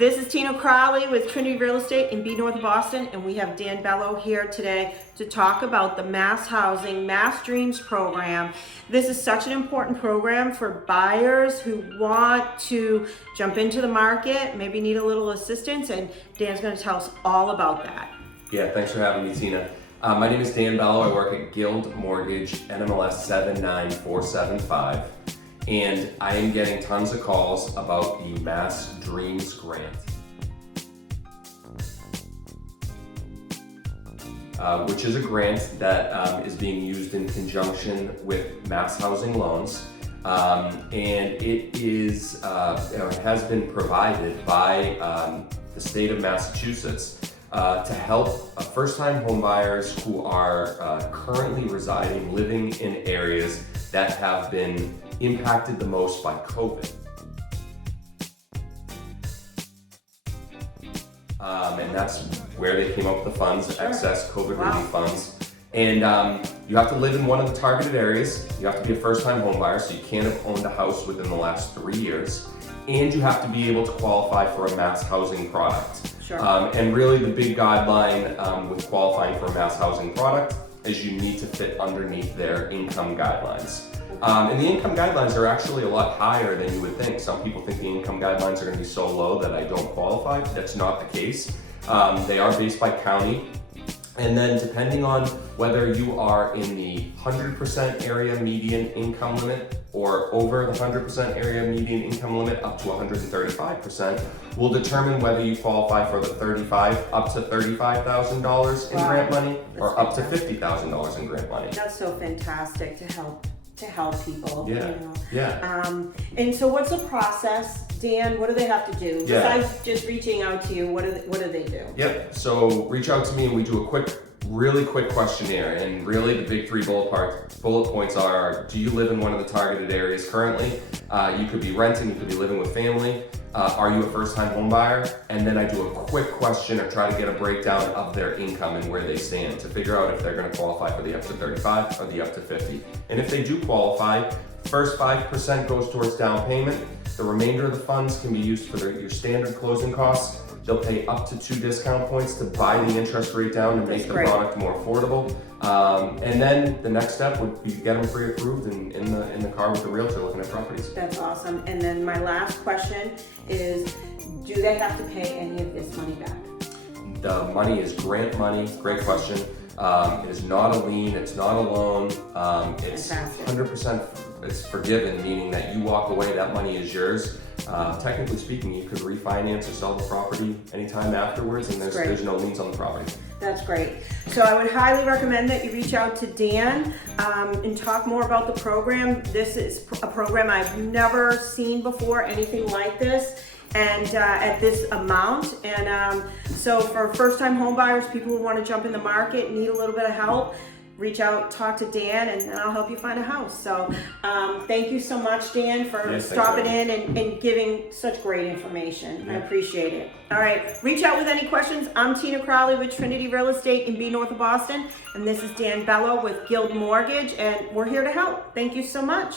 This is Tina Crowley with Trinity Real Estate in B North of Boston, and we have Dan Bello here today to talk about the Mass Housing, Mass Dreams program. This is such an important program for buyers who want to jump into the market, maybe need a little assistance, and Dan's going to tell us all about that. Yeah, thanks for having me, Tina. My name is Dan Bello. I work at Guild Mortgage, NMLS 79475. And I am getting tons of calls about the Mass Dreams grant, which is a grant that is being used in conjunction with mass housing loans. And it is, it has been provided by the state of Massachusetts to help first-time homebuyers who are currently living in areas that have been impacted the most by COVID. And that's where they came up with the funds, excess COVID relief funds. And you have to live in one of the targeted areas. You have to be a first-time homebuyer, so you can't have owned a house within the last 3 years. And you have to be able to qualify for a mass housing product. And really the big guideline with qualifying for a mass housing product is you need to fit underneath their income guidelines. And the income guidelines are actually a lot higher than you would think. Some people think the income guidelines are going to be so low that I don't qualify. That's not the case. They are based by county. And then depending on whether you are in the 100% area median income limit or over the 100% area median income limit up to 135% will determine whether you qualify for the up to $35,000 in grant money or up to $50,000 in grant money. That's so fantastic to help people. Yeah. You know? Yeah. And so what's the process, Dan? What do they have to do? Besides just reaching out to you, what do they do? Yep. So reach out to me and we do a really quick questionnaire. And really the big three bullet points are: do you live in one of the targeted areas currently? You could be renting, you could be living with family. Are you a first-time home buyer? And then I do a quick question or try to get a breakdown of their income and where they stand to figure out if they're going to qualify for the up to 35 or the up to 50. And if they do qualify, first 5% goes towards down payment. The remainder of the funds can be used for your standard closing costs. They'll pay up to 2 discount points to buy the interest rate down to make the product more affordable. And then the next step would be get them pre-approved and in the car with the realtor looking at properties. That's awesome. And then my last question is, do they have to pay any of this money back? The money is grant money. Great question. It is not a lien. It's not a loan. It's 100%. It's forgiven, meaning that you walk away, that money is yours. Technically speaking, you could refinance or sell the property anytime afterwards, and there's no liens on the property. That's great. So I would highly recommend that you reach out to Dan and talk more about the program. This is a program I've never seen before, anything like this, and at this amount. And so for first-time home buyers, people who want to jump in the market, need a little bit of help, reach out, talk to Dan, and then I'll help you find a house. So thank you so much, Dan, for stopping in and giving such great information. I appreciate it. All right, reach out with any questions. I'm Tina Crowley with Trinity Real Estate in B North of Boston, and this is Dan Bello with Guild Mortgage, and we're here to help. Thank you so much.